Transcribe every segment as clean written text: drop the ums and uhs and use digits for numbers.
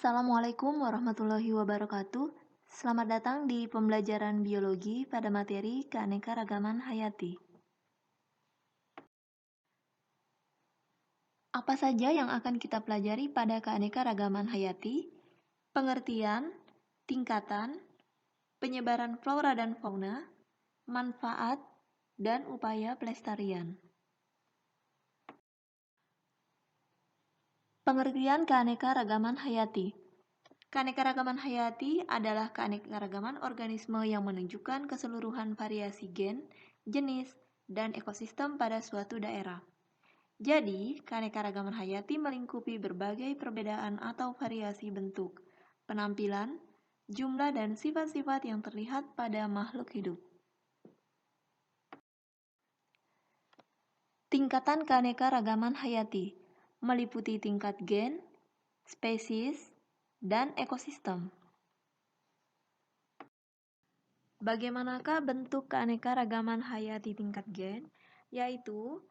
Assalamualaikum warahmatullahi wabarakatuh. Selamat datang di pembelajaran biologi pada materi keanekaragaman hayati. Apa saja yang akan kita pelajari pada keanekaragaman hayati? Pengertian, tingkatan, penyebaran flora dan fauna, manfaat, dan upaya pelestarian. Pengertian keanekaragaman hayati. Keanekaragaman hayati adalah keanekaragaman organisme yang menunjukkan keseluruhan variasi gen, jenis, dan ekosistem pada suatu daerah. Jadi, keanekaragaman hayati melingkupi berbagai perbedaan atau variasi bentuk, penampilan, jumlah, dan sifat-sifat yang terlihat pada makhluk hidup. Tingkatan keanekaragaman hayati meliputi tingkat gen, spesies, dan ekosistem. Bagaimanakah bentuk keanekaragaman hayati tingkat gen? Yaitu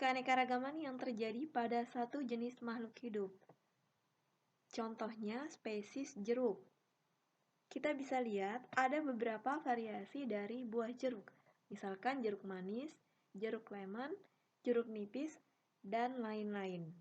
keanekaragaman yang terjadi pada satu jenis makhluk hidup. Contohnya spesies jeruk. Kita bisa lihat ada beberapa variasi dari buah jeruk. Misalkan jeruk manis, jeruk lemon, jeruk nipis, dan lain-lain.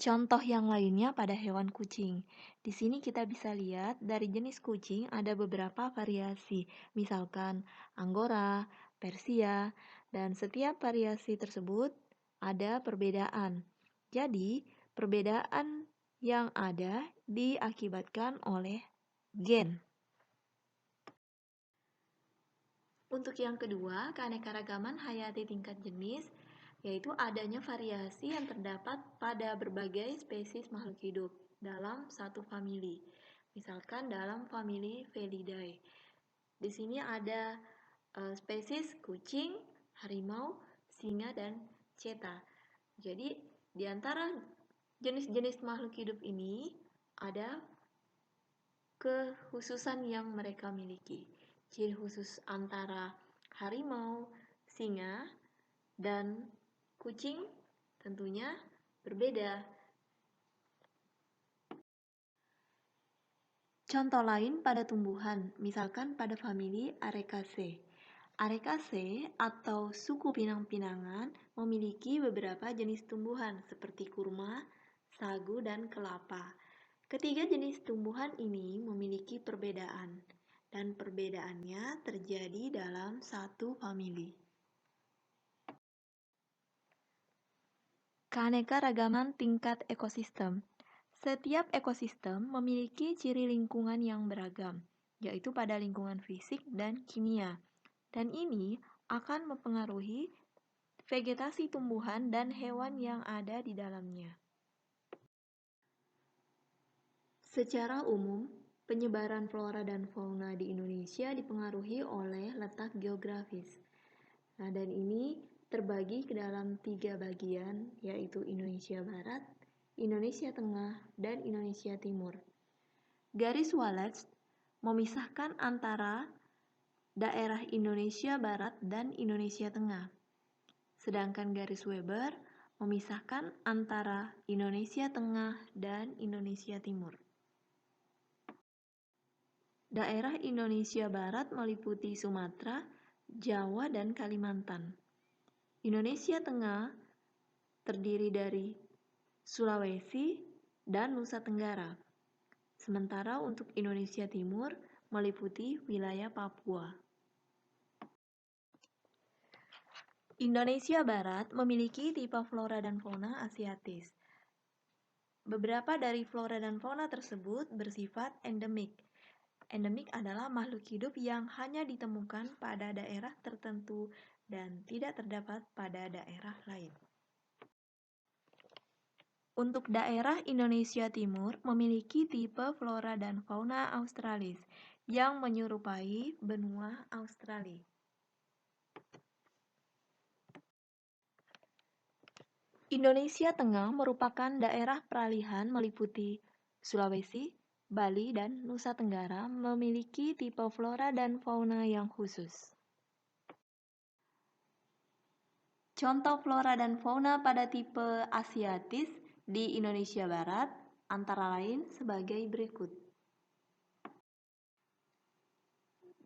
Contoh yang lainnya pada hewan kucing. Di sini kita bisa lihat dari jenis kucing ada beberapa variasi, misalkan Angora, Persia, dan setiap variasi tersebut ada perbedaan. Jadi, perbedaan yang ada diakibatkan oleh gen. Untuk yang kedua, keanekaragaman hayati tingkat jenis, yaitu adanya variasi yang terdapat pada berbagai spesies makhluk hidup dalam satu famili. Misalkan dalam famili Felidae. Di sini ada spesies kucing, harimau, singa, dan cheetah. Jadi, di antara jenis-jenis makhluk hidup ini ada kekhususan yang mereka miliki. Ciri khusus antara harimau, singa, dan kucing tentunya berbeda. Contoh lain pada tumbuhan, misalkan pada famili Arecaceae. Arecaceae atau suku pinang-pinangan memiliki beberapa jenis tumbuhan seperti kurma, sagu, dan kelapa. Ketiga jenis tumbuhan ini memiliki perbedaan, dan perbedaannya terjadi dalam satu famili. Keanekaragaman tingkat ekosistem. Setiap ekosistem memiliki ciri lingkungan yang beragam, yaitu pada lingkungan fisik dan kimia. Dan ini akan mempengaruhi vegetasi tumbuhan dan hewan yang ada di dalamnya. Secara umum, penyebaran flora dan fauna di Indonesia dipengaruhi oleh letak geografis. Nah, dan ini terbagi ke dalam 3 bagian, yaitu Indonesia Barat, Indonesia Tengah, dan Indonesia Timur. Garis Wallace memisahkan antara daerah Indonesia Barat dan Indonesia Tengah. Sedangkan garis Weber memisahkan antara Indonesia Tengah dan Indonesia Timur. Daerah Indonesia Barat meliputi Sumatera, Jawa, dan Kalimantan. Indonesia Tengah terdiri dari Sulawesi dan Nusa Tenggara. Sementara untuk Indonesia Timur meliputi wilayah Papua. Indonesia Barat memiliki tipe flora dan fauna asiatis. Beberapa dari flora dan fauna tersebut bersifat endemik. Endemik adalah makhluk hidup yang hanya ditemukan pada daerah tertentu dan tidak terdapat pada daerah lain. Untuk daerah Indonesia Timur memiliki tipe flora dan fauna australis yang menyerupai benua Australia. Indonesia Tengah merupakan daerah peralihan meliputi Sulawesi, Bali, dan Nusa Tenggara memiliki tipe flora dan fauna yang khusus. Contoh flora dan fauna pada tipe asiatis di Indonesia Barat antara lain sebagai berikut.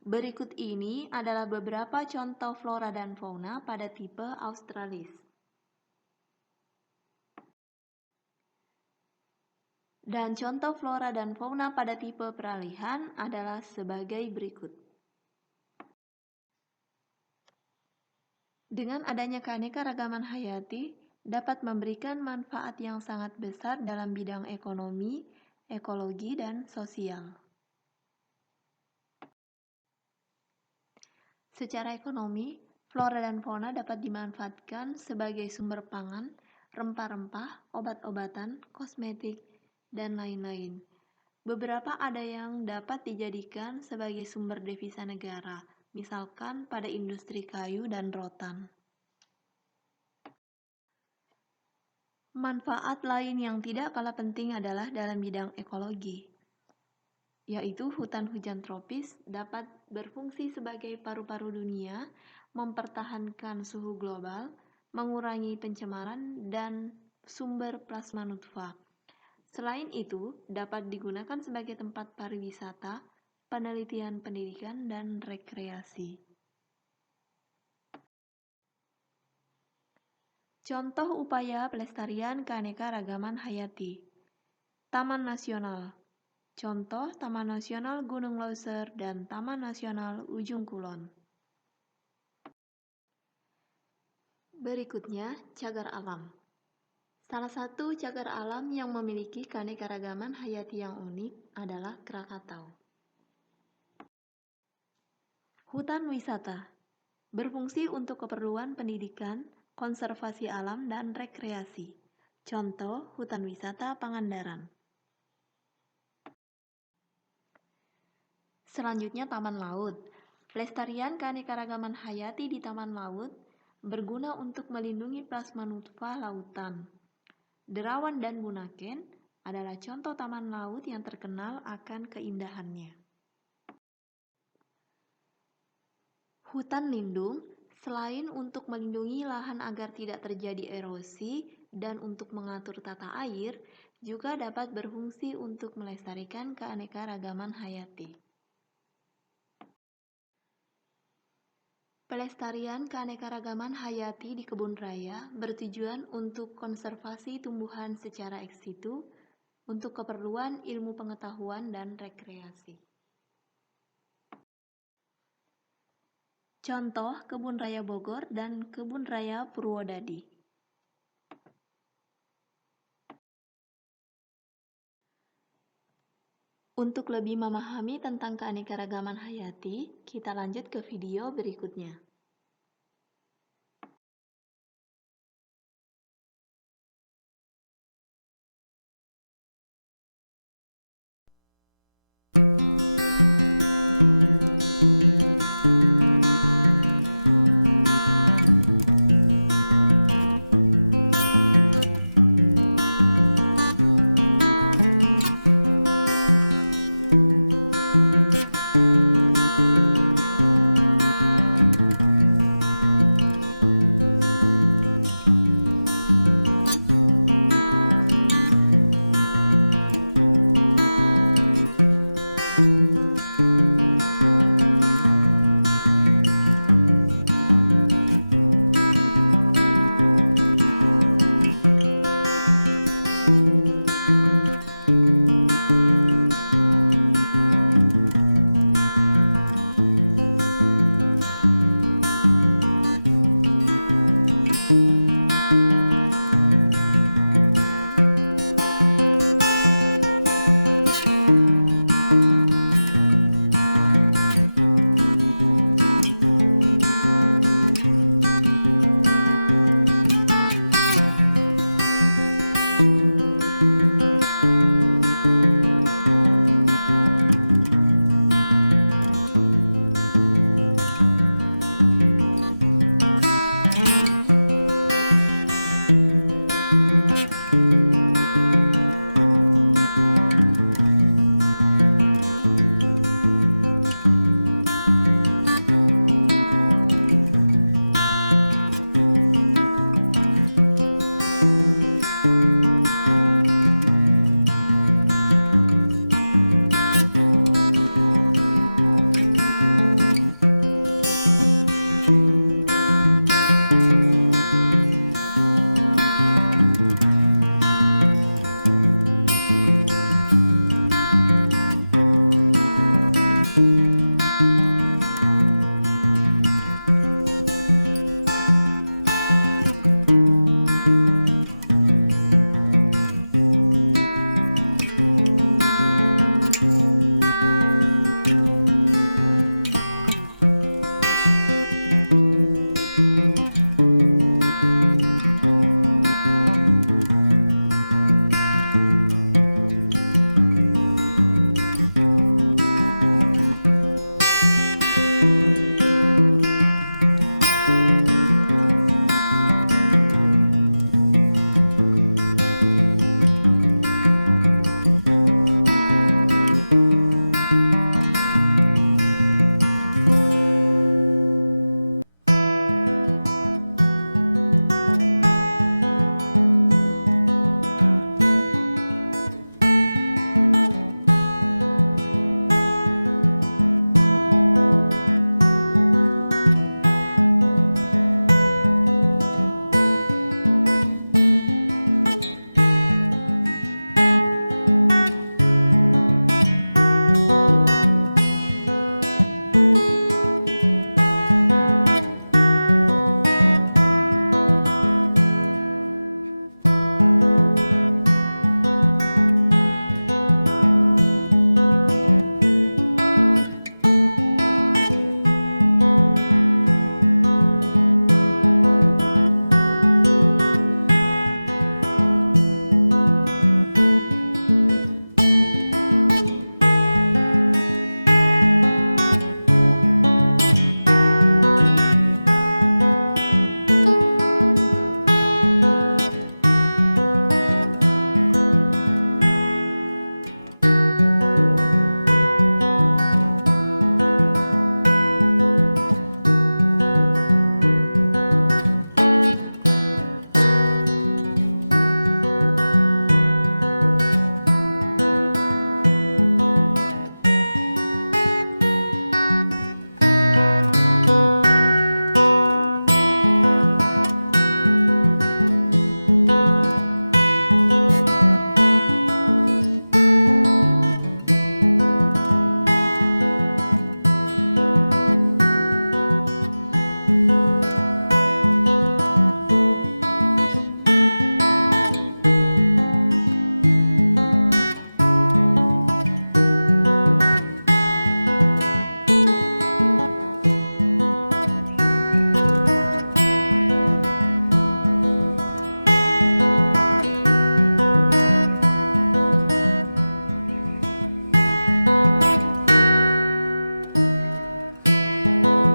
Berikut ini adalah beberapa contoh flora dan fauna pada tipe Australis. Dan contoh flora dan fauna pada tipe peralihan adalah sebagai berikut. Dengan adanya keanekaragaman hayati, dapat memberikan manfaat yang sangat besar dalam bidang ekonomi, ekologi, dan sosial. Secara ekonomi, flora dan fauna dapat dimanfaatkan sebagai sumber pangan, rempah-rempah, obat-obatan, kosmetik, dan lain-lain. Beberapa ada yang dapat dijadikan sebagai sumber devisa negara, misalkan pada industri kayu dan rotan. Manfaat lain yang tidak kalah penting adalah dalam bidang ekologi, yaitu hutan hujan tropis dapat berfungsi sebagai paru-paru dunia, mempertahankan suhu global, mengurangi pencemaran, dan sumber plasma nutfah. Selain itu, dapat digunakan sebagai tempat pariwisata, penelitian pendidikan, dan rekreasi. Contoh upaya pelestarian keanekaragaman hayati. Taman Nasional. Contoh Taman Nasional Gunung Leuser dan Taman Nasional Ujung Kulon. Berikutnya, cagar alam. Salah satu cagar alam yang memiliki keanekaragaman hayati yang unik adalah Krakatau. Hutan wisata berfungsi untuk keperluan pendidikan, konservasi alam, dan rekreasi. Contoh, hutan wisata Pangandaran. Selanjutnya, taman laut. Pelestarian keanekaragaman hayati di taman laut berguna untuk melindungi plasma nutfah lautan. Derawan dan Bunaken adalah contoh taman laut yang terkenal akan keindahannya. Hutan lindung, selain untuk melindungi lahan agar tidak terjadi erosi dan untuk mengatur tata air, juga dapat berfungsi untuk melestarikan keanekaragaman hayati. Pelestarian keanekaragaman hayati di kebun raya bertujuan untuk konservasi tumbuhan secara ex situ untuk keperluan ilmu pengetahuan dan rekreasi. Contoh Kebun Raya Bogor dan Kebun Raya Purwodadi. Untuk lebih memahami tentang keanekaragaman hayati, kita lanjut ke video berikutnya.